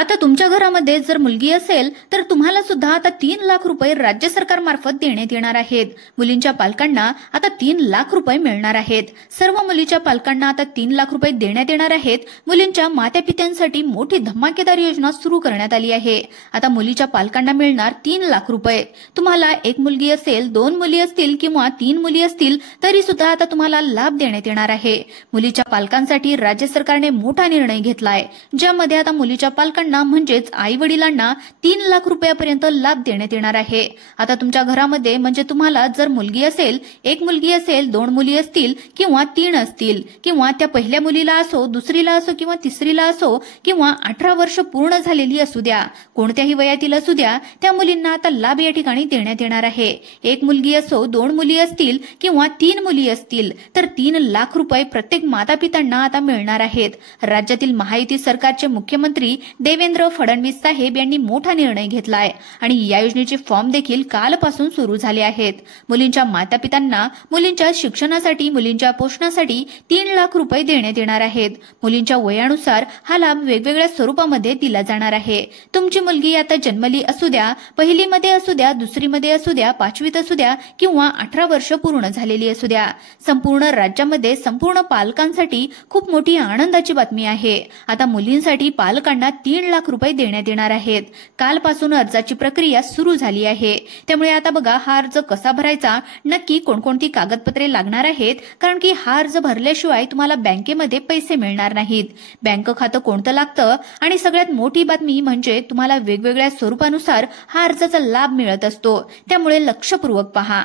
आता तुमच्या घरामध्ये जर मुलगी असेल तर तुम्हाला सुद्धा आता 3 लाख रुपये राज्य सरकारमार्फत देण्यात येणार आहेत। मुलींच्या पालकांना आता 3 लाख रुपये मिळणार आहेत। सर्व मुलीच्या पालकांना आता 3 लाख रुपये देण्यात येणार आहेत। मुलींच्या मातापित्यांसाठी मोठी धमाकेदार योजना सुरू करण्यात आली आहे। आता मुलीच्या पालकांना मिळणार 3 लाख रुपये। तुम्हाला एक मुलगी असेल, 2 मुली असतील किंवा 3 मुली असतील तरी सुद्धा आता तुम्हाला लाभ देण्यात येणार आहे। मुलीच्या पालकांसाठी राज्य सरकारने मोठा निर्णय घेतलाय, ज्यामध्ये आता मुलीच्या पालकांना म्हणजेच आई वडिलांना 3 लाख रुपयापर्यंत लाभ देण्यात येणार आहे। आता तुमच्या घरामध्ये म्हणजे तुम्हाला जर मुलगी असेल, एक मुलगी असेल, 2 मुली असतील किंवा 3 असतील किंवा त्या पहिल्या मुलीला असो, दुसरीला असो किंवा तिसरीला असो किंवा 18 वर्ष पूर्ण झालेली असू द्या, कोणत्याही वयातील असू द्या, त्या मुलींना आता लाभ या ठिकाणी देण्यात येणार आहे। एक मुलगी असो, 2 मुली असतील किंवा 3 मुली असतील तर 3 लाख रुपये प्रत्येक मातापित्यांना आता मिळणार आहेत। राज्यातील महायुती सरकारचे मुख्यमंत्री देवेंद्र फडणवीस साहेब यांनी मोठा निर्णय घेतलाय आणि या योजनेचे फॉर्म देखील कालपासून सुरू झाले आहेत। मुलींच्या मातापित्यांना मुलींच्या शिक्षणासाठी, मुलींच्या पोषणासाठी 3 लाख रुपये देण्यात येणार आहेत। मुलींच्या वयानुसार हा लाभ वेगवेगळ्या स्वरूपामध्ये दिला जाणार आहे। तुमची मुलगी आता जन्मली असू द्या, पहिलीमध्ये असू द्या, दुसरीमध्ये असू द्या, 5वीत असू द्या किंवा 18 वर्ष पूर्ण झालेली असू द्या, संपूर्ण राज्यामध्ये संपूर्ण पालकांसाठी खूप मोठी आनंदाची बातमी आहे। आता मुलींसाठी पालकांना 3 लाख रुपये देण्यात येणार आहेत। कालपासून अर्जाची प्रक्रिया सुरू झाली आहे। त्यामुळे आता बघा हा अर्ज कसा भरायचा, नक्की कोणकोणती कागदपत्रे लागणार आहेत, कारण की हा अर्ज भरल्याशिवाय तुम्हाला बँकेमध्ये पैसे मिळणार नाहीत। बँक खातं कोणतं लागतं आणि सगळ्यात मोठी बातमी म्हणजे तुम्हाला वेगवेगळ्या स्वरूपानुसार हा अर्जाचा लाभ मिळत असतो, त्यामुळे लक्षपूर्वक पहा।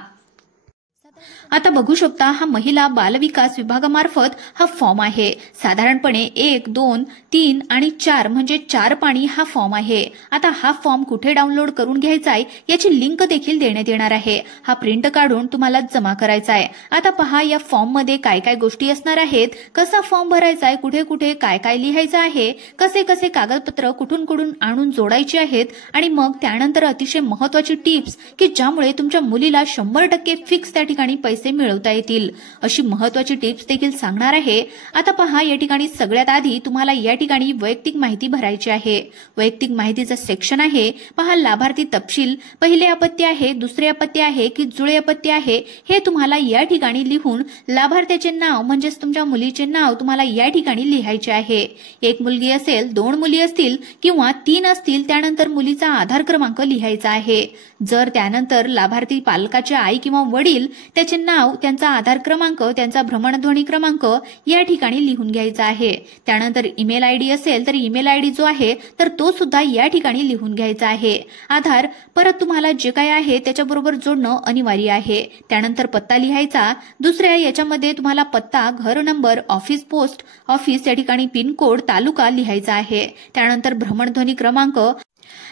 आता बघू शकता हा महिला बालविकास विभागामार्फत हा फॉर्म आहे। साधारणपणे 1, 2, 3 आणि 4 म्हणजे 4 पाणी हा फॉर्म आहे। आता हा फॉर्म कुठे डाउनलोड करून घ्यायचा आहे याची लिंक देखील देण्यात येणार आहे। हा प्रिंट काढून तुम्हाला जमा करायचा आहे। आता पहा या फॉर्म मध्ये काय काय गोष्टी असणार आहेत, कसा फॉर्म भरायचा आहे, कुठे कुठे काय काय लिहायचं आहे, कसे कसे कागदपत्र कुठून कुठून आणून जोडायची आहेत आणि मग त्यानंतर अतिशय महत्त्वाची टिप्स की ज्यामुळे तुमच्या मुलीला 100% फिक्स त्या ठिकाणी पैसे मिळवता येतील, अशी महत्त्वाची टिप्स देखील सांगणार आहे। आता पहा या ठिकाणी सगळ्यात आधी तुम्हाला या ठिकाणी वैयक्तिक माहिती भरायची आहे। वैयक्तिक माहितीचा सेक्शन आहे, पहा लाभार्थी तपशील, पहिले अपत्य आहे, दुसरे अपत्य आहे की जुळे अपत्य आहे हे तुम्हाला या ठिकाणी लिहून लाभार्थ्याचे नाव म्हणजेच तुमच्या मुलीचे नाव तुम्हाला या ठिकाणी लिहायचे आहे। एक मुलगी असेल, 2 मुली असतील किंवा 3 असतील, त्यानंतर मुलीचा आधार क्रमांक लिहायचा आहे। जर त्यानंतर लाभार्थी पालकाचे आई किंवा वडील त्याचे नाव, त्यांचा आधार क्रमांक, त्यांचा भ्रमणध्वनी क्रमांक या ठिकाणी लिहून घ्यायचा आहे। त्यानंतर ईमेल आयडी असेल तर ईमेल आयडी जो आहे तर तो सुद्धा या ठिकाणी लिहून घ्यायचा आहे। आधार परत तुम्हाला जे काय आहे त्याच्याबरोबर जोडणं अनिवार्य आहे। त्यानंतर पत्ता लिहायचा। दुसऱ्या याच्यामध्ये तुम्हाला पत्ता, घर नंबर, ऑफिस पोस्ट ऑफिस या ठिकाणी पिन कोड, तालुका लिहायचा आहे। त्यानंतर भ्रमणध्वनी क्रमांक।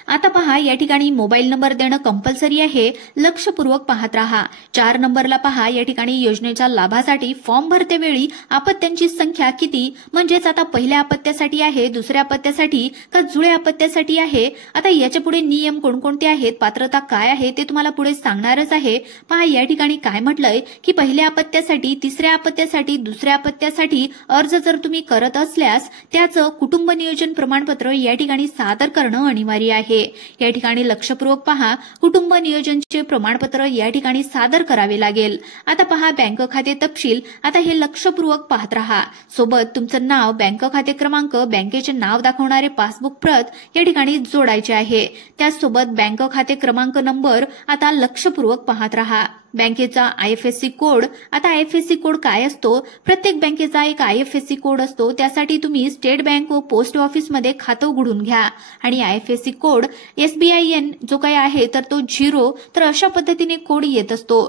आता पहा या ठिकाणी मोबाईल नंबर देणं कंपल्सरी आहे, लक्षपूर्वक पाहत राहा। 4 नंबरला पहा या ठिकाणी योजनेच्या लाभासाठी फॉर्म भरते वेळी अपत्यांची संख्या किती, म्हणजेच आता पहिल्या अपत्यासाठी आहे, दुसऱ्या अपत्यासाठी का जुळ्या अपत्यासाठी आहे। आता याच्या पुढे नियम कोणकोणते आहेत, पात्रता काय आहे ते तुम्हाला पुढे सांगणारच आहे। पहा या ठिकाणी काय म्हटलंय की पहिल्या अपत्यासाठी, तिसऱ्या अपत्यासाठी, दुसऱ्या अपत्यासाठी अर्ज जर तुम्ही करत असल्यास त्याचं कुटुंब नियोजन प्रमाणपत्र या ठिकाणी सादर करणं अनिवार्य आहे। या ठिकाणी लक्षपूर्वक पहा, कुटुंब नियोजनचे प्रमाणपत्र या ठिकाणी सादर करावे लागेल। आता पहा बँक खाते तपशील, आता हे लक्षपूर्वक पाहत राहा। सोबत तुमचं नाव, बँक खाते क्रमांक, बँकेचे नाव दाखवणारे पासबुक प्रत या ठिकाणी जोडायचे आहे। त्याचसोबत बँक खाते क्रमांक, नंबर आता लक्षपूर्वक पाहत राहा। बँकेचा IFSC कोड, आता IFSC कोड काय असतो, प्रत्येक बँकेचा एक IFSC कोड असतो, त्यासाठी तुम्ही स्टेट बँक व पोस्ट ऑफिसमध्ये खातं उघडून घ्या आणि IFSC कोड SBIN जो काय आहे तर तो 0, तर अशा पद्धतीने कोड येत असतो।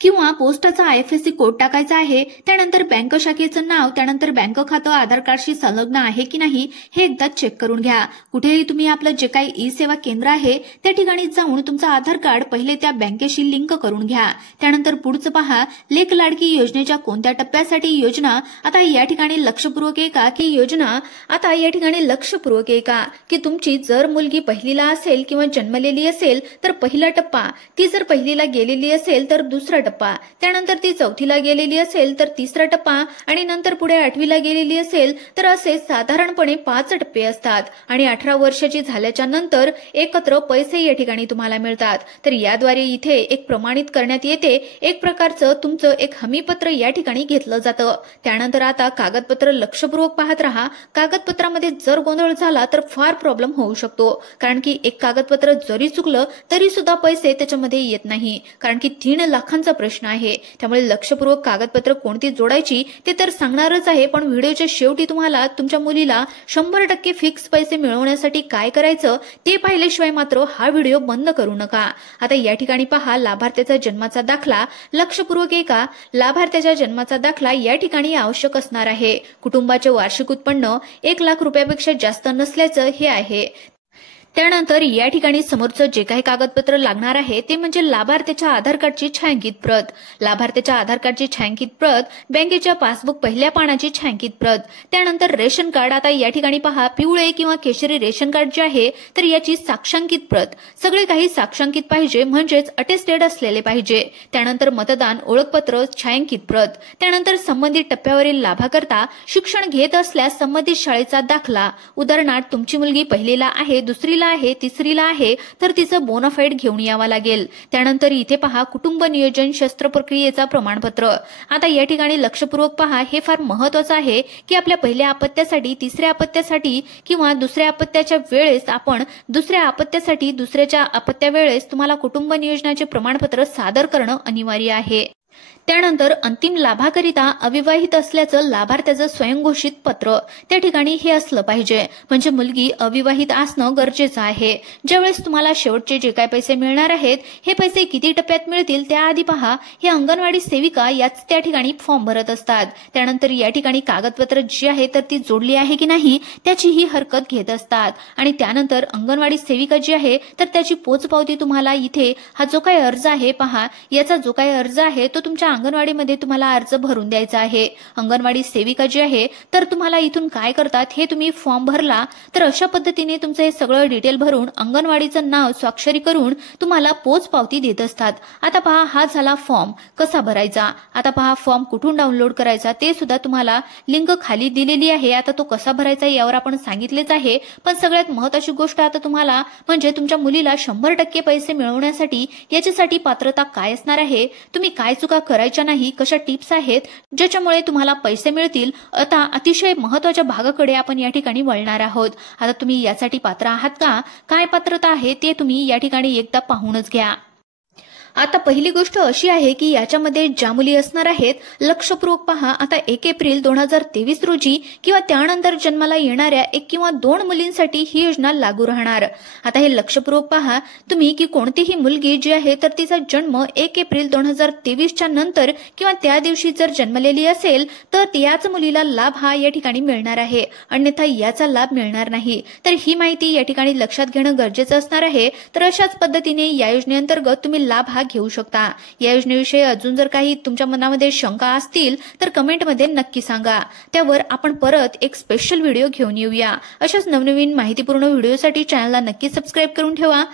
किंवा पोस्टाचा IFSC कोड टाकायचा आहे। त्यानंतर बँक शाखेचं नाव, त्यानंतर बँक खातं आधार कार्डशी संलग्न आहे की नाही हे एकदा चेक करून घ्या। कुठेही तुम्ही आपलं जे काही ई सेवा केंद्र आहे त्या ठिकाणी जाऊन तुमचं आधार कार्ड पहिले त्या बँकेशी लिंक करून घ्या। त्यानंतर पुढचं पहा, लेक लाडकी योजनेच्या कोणत्या टप्प्यासाठी योजना, आता या ठिकाणी लक्षपूर्वक ऐका की योजना, आता या ठिकाणी लक्षपूर्वक ऐका की तुमची जर मुलगी पहिलीला असेल किंवा जन्मलेली असेल तर पहिला टप्पा, ती जर पहिलीला गेलेली असेल तर दुसरा टप्पा, त्यानंतर ती 4थीला गेलेली असेल तर तिसरा टप्पा आणि नंतर पुढे 8वीला गेलेली असेल तर असे साधारणपणे 5 टप्पे असतात आणि 18 वर्षाची झाल्याच्या नंतर एकत्र पैसे या ठिकाणी तुम्हाला मिळतात। तर याद्वारे इथे एक प्रमाणित करण्यात येते, एक प्रकारचं तुमचं एक हमीपत्र या ठिकाणी घेतलं जातं। त्यानंतर आता कागदपत्र लक्षपूर्वक पाहत राहा। कागदपत्रामध्ये जर गोंधळ झाला तर फार प्रॉब्लेम होऊ शकतो, कारण की एक कागदपत्र जरी चुकलं तरी सुद्धा पैसे त्याच्यामध्ये येत नाही, कारण की 3 लाखांचा प्रश्न आहे। त्यामुळे लक्षपूर्वक कागदपत्र कोणती जोडायची ते तर सांगणारच आहे, पण व्हिडिओच्या शेवटी तुम्हाला तुमच्या मुलीला 100% फिक्स पैसे मिळवण्यासाठी काय करायचं ते पाहिल्याशिवाय मात्र हा व्हिडिओ बंद करू नका। आता या ठिकाणी पहा, लाभार्थ्याचा जन्माचा दाखला लक्षपूर्वक ऐका। लाभार्थ्याच्या जन्माचा दाखला या ठिकाणी आवश्यक असणार आहे। कुटुंबाचे वार्षिक उत्पन्न 1 लाख रुपयापेक्षा जास्त नसल्याचं हे आहे। त्यानंतर या ठिकाणी समोरचं जे काही कागदपत्र लागणार आहे ते म्हणजे लाभार्थ्याच्या आधार कार्डची छायांकित प्रत, लाभार्थ्याच्या आधार कार्डची छायांकित प्रत, बँकेच्या पासबुक पहिल्या पानाची छायांकित प्रत, त्यानंतर रेशन कार्ड। आता या ठिकाणी पहा, पिवळे किंवा केशरी रेशन कार्ड जे आहे तर याची साक्षांकित प्रत, सगळे काही साक्षांकित पाहिजे म्हणजेच अटेस्टेड असलेले पाहिजे। त्यानंतर मतदान ओळखपत्र छायांकित प्रत, त्यानंतर संबंधित टप्प्यावरील लाभाकरता शिक्षण घेत असल्यास संबंधित शाळेचा दाखला, उदाहरणार्थ तुमची मुलगी पहिलीला आहे, दुसरीला आहे, तिसरीला आहे तर तिचं बोनाफाईड घेऊन यावं लागेल। त्यानंतर इथे पहा, कुटुंब नियोजन शस्त्रप्रक्रियेचा प्रमाणपत्र। आता या ठिकाणी लक्षपूर्वक पहा, हे फार महत्त्वाचं आहे की आपल्या पहिल्या अपत्यासाठी, तिसऱ्या अपत्यासाठी किंवा दुसऱ्या अपत्याच्या वेळेस आपण दुसऱ्या अपत्यासाठी दुसऱ्याच्या अपत्यावेळेस तुम्हाला कुटुंब नियोजनाचे प्रमाणपत्र सादर करणं अनिवार्य आहे। त्यानंतर अंतिम लाभाकरिता अविवाहित असल्याचं लाभार्थ्याचं स्वयंघोषित पत्र, त्या ठिकाणी हे असलं पाहिजे, म्हणजे मुलगी अविवाहित असणं गरजेचं आहे। ज्यावेळेस तुम्हाला शेवटचे जे काही पैसे मिळणार आहेत हे पैसे किती टप्प्यात मिळतील त्याआधी पहा, हे अंगणवाडी सेविका याच त्या ठिकाणी फॉर्म भरत असतात। त्यानंतर या ठिकाणी कागदपत्र जी आहे तर ती जोडली आहे की नाही त्याची ही हरकत घेत असतात आणि त्यानंतर अंगणवाडी सेविका जी आहे तर त्याची पोचपावती तुम्हाला इथे हा जो काही अर्ज आहे पहा, याचा जो काही अर्ज आहे तो तुमच्या अंगणवाडीमध्ये तुम्हाला अर्ज भरून द्यायचा आहे। अंगणवाडी सेविका जी आहे तर तुम्हाला इथून काय करतात, हे तुम्ही फॉर्म भरला तर अशा पद्धतीने तुमचं हे सगळं डिटेल भरून अंगणवाडीचं नाव स्वाक्षरी करून तुम्हाला पोचपावती देत असतात। आता पहा, हा झाला फॉर्म कसा भरायचा। आता पहा, फॉर्म कुठून डाउनलोड करायचा ते सुद्धा तुम्हाला लिंक खाली दिलेली आहे। आता तो कसा भरायचा यावर आपण सांगितलेच आहे, पण सगळ्यात महत्त्वाची गोष्ट आता तुम्हाला म्हणजे तुमच्या मुलीला 100% पैसे मिळवण्यासाठी याच्यासाठी पात्रता काय असणार आहे, तुम्ही काय चुका करायच्या नाही, कशा टिप्स आहेत ज्याच्यामुळे तुम्हाला पैसे मिळतील। आता अतिशय महत्त्वाच्या भागाकडे आपण या ठिकाणी वळणार आहोत। आता तुम्ही यासाठी पात्र आहात का, काय पात्रता आहे ते तुम्ही या ठिकाणी एकदा पाहूनच घ्या। आता पहिली गोष्ट अशी आहे की याच्यामध्ये ज्या मुली असणार आहेत लक्षपूर्वक पहा, आता 1 एप्रिल 2023 रोजी किंवा त्यानंतर जन्माला येणाऱ्या 1 किंवा 2 मुलींसाठी ही योजना लागू राहणार। आता हे लक्षपूर्वक पहा तुम्ही की कोणतीही मुलगी जी आहे तर तिचा जन्म 1 एप्रिल 2023 च्या नंतर किंवा त्या दिवशी जर जन्मलेली असेल तर याच मुलीला लाभ हा या ठिकाणी मिळणार आहे, अन्यथा याचा लाभ मिळणार नाही। तर ही माहिती या ठिकाणी लक्षात घेणं गरजेचं असणार आहे। तर अशाच पद्धतीने या योजनेअंतर्गत तुम्ही लाभ हा घेऊ शकता। या योजनेविषयी अजून जर काही तुमच्या मनामध्ये शंका असतील तर कमेंटमध्ये नक्की सांगा, त्यावर आपण परत एक स्पेशल व्हिडिओ घेऊन येऊया। अशाच नवनवीन माहितीपूर्ण व्हिडिओसाठी चॅनलला नक्की सबस्क्राईब करून ठेवा।